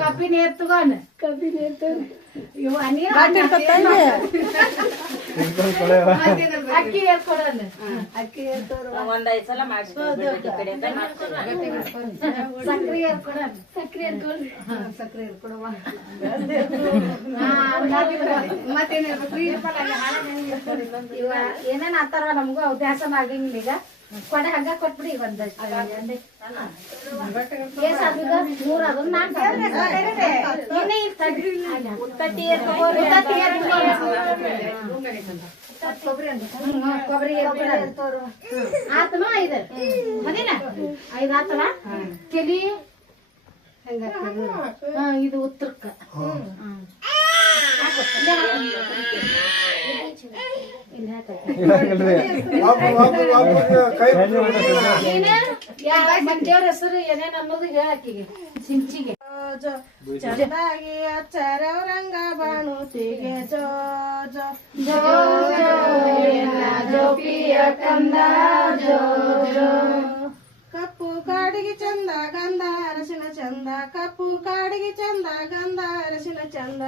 ಕಬ್ಬಿ ನೀರ್ ತಗೊಂಡ್ ಕಬ್ಬಿ ನೀರ್ ತಗೊಂಡ್ ಇವ ನೀರ್ ಅಕ್ಕಿ ಅಕ್ಕಿ ಸಕ್ರಿ ಸಕ್ರೆ ಸಕ್ರಿ ಕೊಡುವ. ಇವ ಏನೇನ್ ಅಂತಾರ ನಮಗೂ? ಅಭ್ಯಾಸ ಆಗಿಲ್ಲ ಈಗ. ಕೊಡೆ ಹಂಗ ಕೊಟ್ಬಿಡಿ ಒಂದ್ ಹ್ಮ್, ಕೊಬ್ಬರಿ. ಆತನು ಐದು. ಮದಿನ? ಐದ್ ಆತಲ್ಲ ಕೆಲಿ? ಇದು ಉತ್ತರಕ್ಕ ಹ್ಮ್. ಹಾಕು. ಇಲ್ಲೇ ಹಾಕು. ಇಲ್ಲೇ ಹಾಕು. ನೀನ ಯಾವ ಮಂದ್ಯವ್ರ ಹೆಸರು ಏನೇನ್ ಅನ್ನೋದು ಹೇಳಕ್ಕಿಗೆ. ಸಿಂಚಿಗೆ. ಚಂದಾಗಿ ಅಚ್ಚರವ್ರಂಗ ಬಾಣುತಿಗೆ ಜೋ ಜೋ ಜೋ ಜೋ ಕಂದ. ಜೋ ಜೋ. ಚಂದ ಗಂಧ ಅರಸಿನ ಚಂದ.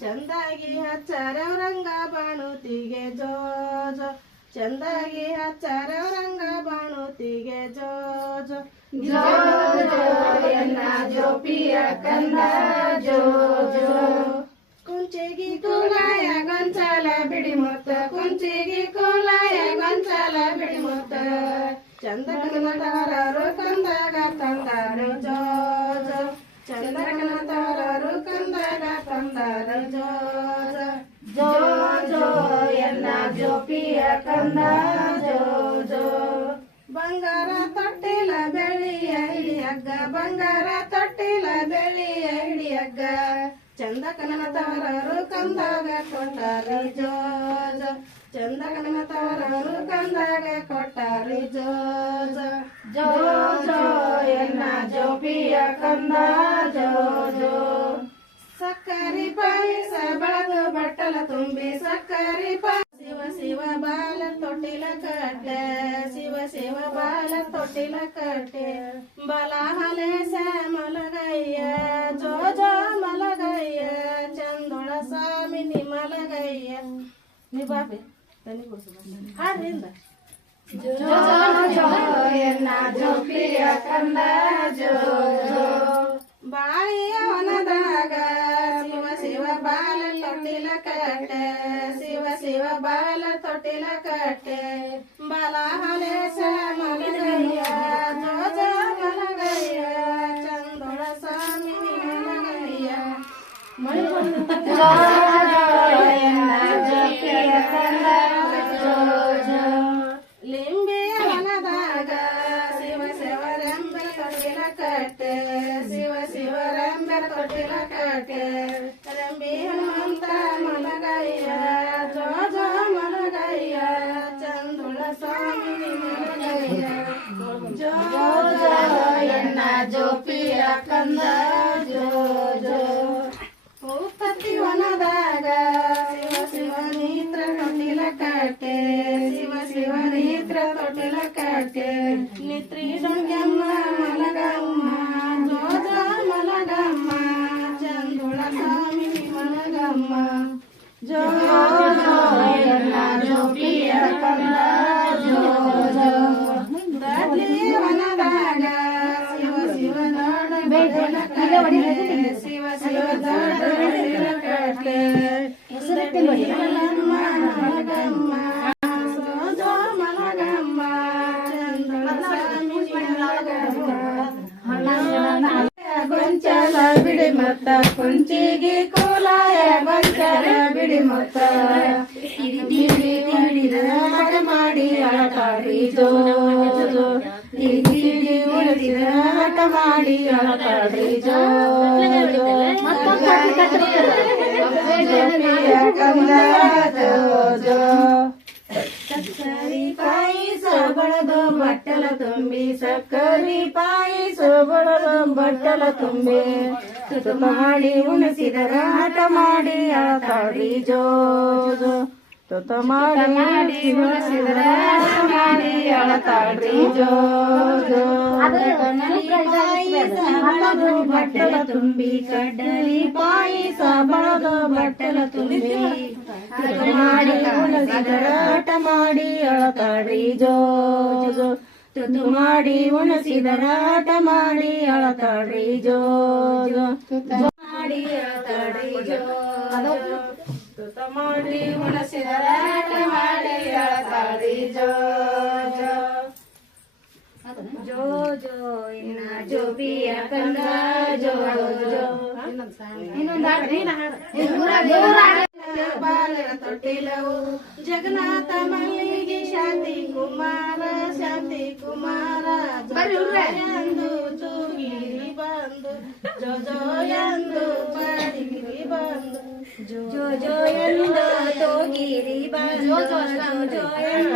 ಚಂದಾಗಿ ರಂಗ ಬಾಣುತಿಗೆ ಜೋ ಜೋ. ಚಂದಾಗಿ ರಂಗ ಬಾಣುತಿಗೆ ಜೋ ಜೋ. ಎನ್ನ ಜೋಪಿಯ ಕಂದ ಜೋ ಜೋ. ಕುಂಚಿಗಿ ಕೋಲಾಯ ಗೊಂಚಾಲ ಬಿಡಿ ಮುತ್ತ ಕುಂಚಿಗಿ ಕೋಲಾಯ ಗೊಂಚಾಲ ಬಿಡಿ ಮುತ್ತ. ಚಂದ ತಾರರು ಕಂದಾಗ ತಂದಾರು ಜೋ ಜೋ ಚಂದಕನ ತಾರರು ಕಂದಾಗ ತಂದಾರು ಜೋ ಜೋ ಜೋ ಜೋ ಎನ್ನ ಜೋಪಿಯ ಕಂದ ಜೋ ಜೋ. ಬಂಗಾರ ತೊಟ್ಟಿಲ ಬೆಳ್ಳಿಯ ಹಿಡಿಯಗ್ಗ ಬಂಗಾರ ತೊಟ್ಟಿಲ ಬೆಳ್ಳಿಯ ಹಿಡಿಯಗ್ಗ ಚಂದಕನ ತವರರು ಕಂದಾಗ ಕೊಟ್ಟಾರಿ ಜೋ ಜೋ. ಚಂದಕನ ತವರರು ಕಂದಾಗ ಕೊಟ್ಟಾರಿ ಜೋ ಜೋ. ಜೋ ಜೋ, ಎನ್ನ ಜೋಪಿಯ ಕಂದ ಜೋ ಜೋ. ಸಕ್ಕರಿ ಪಾಯಸ ಬಳದು ಬಟ್ಟಲ ತುಂಬಿ ಸಕ್ಕರಿ ಶಿವ ಶಿವ ಬಾಲ ತೊಟ್ಟಿಲ ಕಟ್ಟೆ ಶಿವ ಶಿವ ಬಾಲ ತೊಟ್ಟಿಲ ಕಟ್ಟೆ ಬಲ ಹಲೇಸ ಮಲಗಯ್ಯ ಜೋ ಜೋ ಮಲಗಯ್ಯ ಚಂದೊಳ ಸ್ವಾಮಿ ನಿ ಮಲಗಯ್ಯ ನೀ ಬಾಬೆ ತನಿ ಕೊಡ್ಸು ಹಾಡ್ರಿಂದ ಜೋ ಜೋ ಎನ್ನ ಜೋಪಿಯ ಕಂದ ಜೋ ಜೋ ಬಾಯಿಯ ವನದಾಗ ಶಿವ ಶಿವ ಬಾಲ ತೊಟ್ಟಿಲ ಕಟ್ಟೆ ಶಿವ ಶಿವ ಬಾಲ ತೊಟ್ಟಿಲ ಕಟ್ಟೆ ಬಲ ಹಲೇಸ જો જયના જો ಸಕ್ಕರಿ ಪಾಯಸ ಬಳದು ಬಟ್ಟಲ ತುಂಬಿ ಸಕ್ಕರಿ ಪಾಯಸ ಬಳದು ಬಟ್ಟಲ ತುಂಬಿ ತುತು ಮಾಡಿ ಉಣಿಸಿದರ ಹಠ ಮಾಡಿ ಆತಾಡಿ ಜೋ ಜೋ ತುತ ಮಾಡಿ ಮಾಡಿ ಉಣಿಸಿದರ ಹಠ ಮಾಡಿ ಅಳತಾಡ್ರಿ ಜೋ ಜೋ ಅದು ಕಣಲಿ ಪಾಯಸ ಬಳದು ಬಟ್ಟಲ ತುಂಬಿ ಕಡ್ಡಲಿ ಪಾಯಸ ಬಳದು ಬಟ್ಟಲ ತುಂಬಿ ತುತ್ತು ಮಾಡಿ ಆಟ ಮಾಡಿ ಅಳತಾಡಿ ಜೋ ಜೋ ತುತ್ತು ಮಾಡಿ ಉಣಸಿದರಾಟ ಮಾಡಿ ಅಳತಾಡಿ ಜೋ ಜೋ ಜೋ ಮಾಡಿ ಅಳತಾಡ್ರಿ ಜೋ ಜೋ. ಮಾಡಿ ಉಣಸಿದರ ಆಟ ಮಾಡಿ ಅಳತಾಡ್ರಿ ಜೋ ಜೋ ಜೋ ಜೋ ಇನ್ನ ಜೋಬಿಯ ಕಂದ ಜೋ ಜೋ ಇನ್ನೊಂದು ಹಾಡು. ನೀನ್ ಹಾಡು ಬಾಲರ ತೊಟ್ಟಿಲವು ಜಗನ್ನಾಥ ಮಲ್ಲಿಗೆ ಶಾಂತಿ ಕುಮಾರ ಶಾಂತಿ ಕುಮಾರ ಜೋ ಜೋ ಎಂದು ತೂಗಿರಿ ಬಂದು ಜೋ ಜೋ ಎಂದು ಬಾಡಿಗಿರಿ ಬಂದು ಜೋ ಜೋ ಜೋ ಎಂದು ತೋಗಿರಿ ಬಂದು ಜೋ ಜೋ ಎಂದು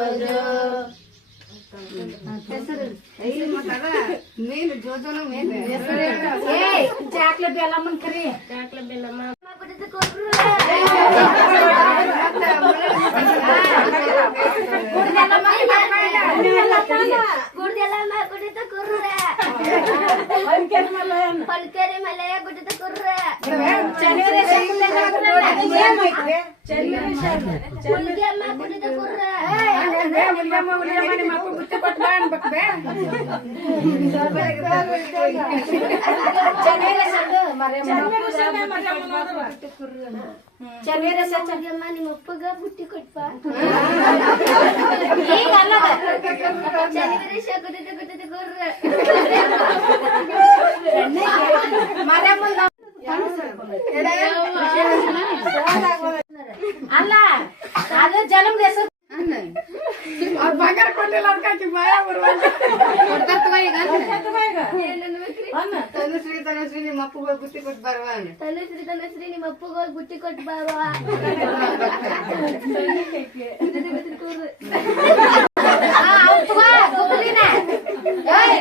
చాక్ల బెల్లమ్మని కరీ చాక్ల బెల్లమ్మ. గుడిదెల్లమ్మ గుడిదెల్లమ్మ గుడితో కుర్రురా పలికేది మల్లయ్య గుడ్డతో కుర్ర ములిగమ్మ ಅಲ್ಲ ಅದು ಜಲಮ್ದ ಹೆಸರು. ಅವ್ರ ಬಂಗಾರ ಭಯ ತನುಶ್ರೀ ತನುಶ್ರೀ ನಿಮ್ಮ ಅಪ್ಪಗೆ ಬುತ್ತಿ ಕೊಟ್ಟು ಬರುವ ತನುಶ್ರೀ ತನುಶ್ರೀ ನಿಮ್ಮ ಅಪ್ಪಗ ಹೋಗಿ ಬುಟ್ಟಿ ಕೊಟ್ಟು ಬಾರುವ ಏಯ್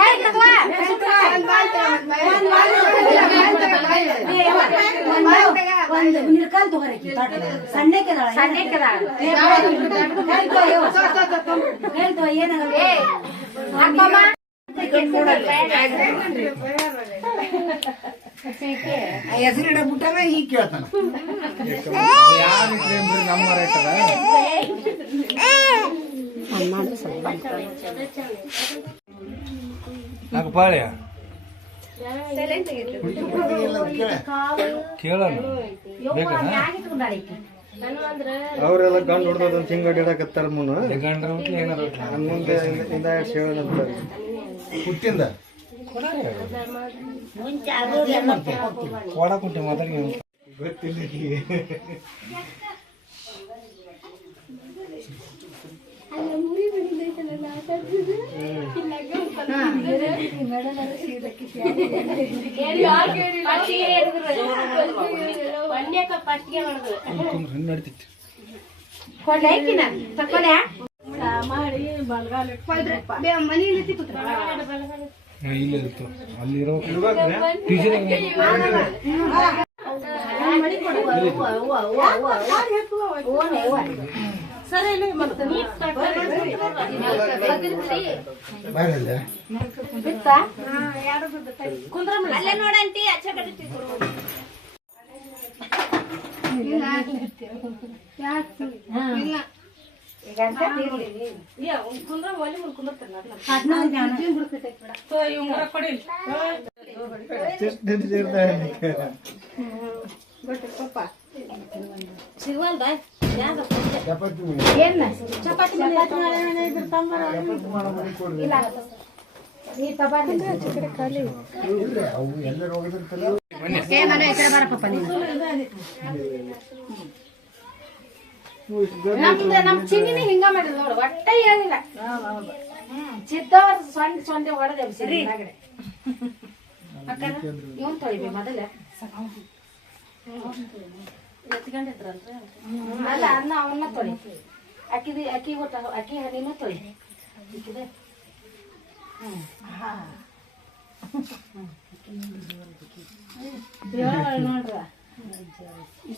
ಆಯ್ತು ತಗೋ ಒಂದು ನಿಲ್ಕಲ್ ತಗೋರಿ ಸಣ್ಣಕ್ಕೆ ಹೇಳ್ತೋ ಏನಾಗ ಅಕ್ಕಮ್ಮ ಹೆಸರಿಡ ಬಿಟ್ಟಾಗ ಹೀಗೆ ಕೇಳ್ತಾನ. ನಾಗಪಾಳ್ಯ ಕೇಳೋಣ. ಬೇಕಾ ಅವರೆಲ್ಲ ಗಂಡು ಹೊಡೆದ ಹಿಂಗ ಅಡ್ಡಾಡಕತ್ತಾರ ಮುನ್ನ ಗಂಡ್ರ ಮುಂದೆ ಹೇಳಂತ ಹುಟ್ಟಿಂದ? ಕೊಡ ಕುಂಟೆ ಮಾತಾಡಿ ಗೊತ್ತಿಲ್ಲ ನಡೀತಿತ್ತು ಕೊಡ್ಲೈಕಿನ ತಕೊಳ್ಯಾ ಇಲ್ಲ ಇತ್ತು ಅಲ್ಲಿರೋ ಟೀಚರ್ ಬರಲ್ಲ ಎಲ್ಲರೂ ಕಡೆ ಬಾರಪ್ಪ ನೀನು. ನಮ್ದು ನಮ್ ಚಿನ್ನಿನ ಹಿಂಗ ಮಾಡಿದ್ ನೋಡು ಒಟ್ಟ ಹೇಳಿಲ್ಲ. ಹ್ಮ್ ಚಿದ್ದವ್ರ ಸೊಂಡೆ ಸೊಂಡೆ ಹೊಡೆದೆ ಸರಿ. ಅಕ್ಕ ಇವನ್ ತೊಳಿಬಿ ಮೊದಲ. ಅಲ್ಲ ಅನ್ನ ಅವನ್ನ ತೊಳಿ. ಅಕ್ಕಿದ ಅಕ್ಕಿ ಊಟ ಅಕ್ಕಿ ಹನಿನೂ ತೊಳಿ. ಇಕ್ಕಿದ ನೋಡ್ರ.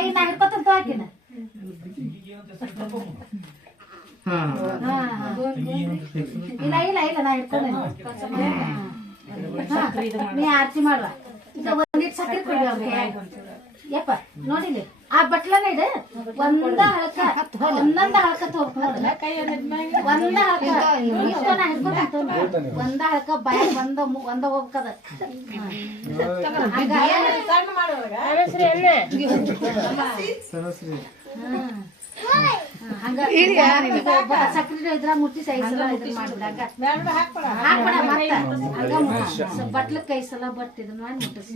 ಈಗ ನಾ ಹಿಡ್ಕೊತಂತ ಹಾಕಿನ ಇಲ್ಲ ಇಲ್ಲ ಇಲ್ಲ ನಾ ಹಿಡ್ಕೊಂಡೆ ನೀ ಆರ್ತಿ ಮಾಡುವ. ಈಗ ಒಂದಿಟ್ಟು ಸಕ್ಕರೆ ಕೊಡಿ ಅವ್ರಿಗೆ. ಯಪ್ಪ ನೋಡಿಲಿ? ಬಟ್ಲನ ಇಡ ಒಂದ ಹಳಕ ಒಂದೊಂದ ಹಳಕ ಒಂದ ಹಳಕ. ಒಂದ ಹಳಕ ಬಯ ಒಂದ ಒಂದ ಹೋಗ್ಬೇಕದ ಹಂಗ ಈಗ ಬ- ಸಕ್ರೆ ಇದ್ರ ಮುಟ್ಟಿ ಸೈ ಸಲ ಇದನ್ನ ಮಾಡಿದಾಗ. ಹಾಕ್ಬೇಡ ಮತ್ತ. ಹಂಗ ಮುಟ್ಟ ಬಟ್ಲ ಕೈ ಸಲ ಇದನ್ನ ಮಾಡಿ ಮುಟ್ಟಿಸಿ.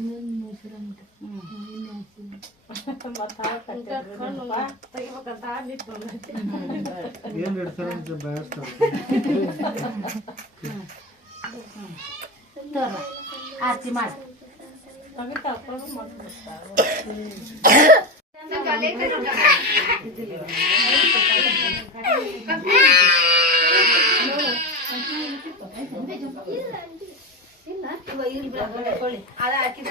ಆರ್ತಿ ಮಾಡ. ಇಲ್ಲ ಇವ್ರು ಬಿಡ, ಕೊಳ್ಳಿ. ಅದ ಹಾಕಿದ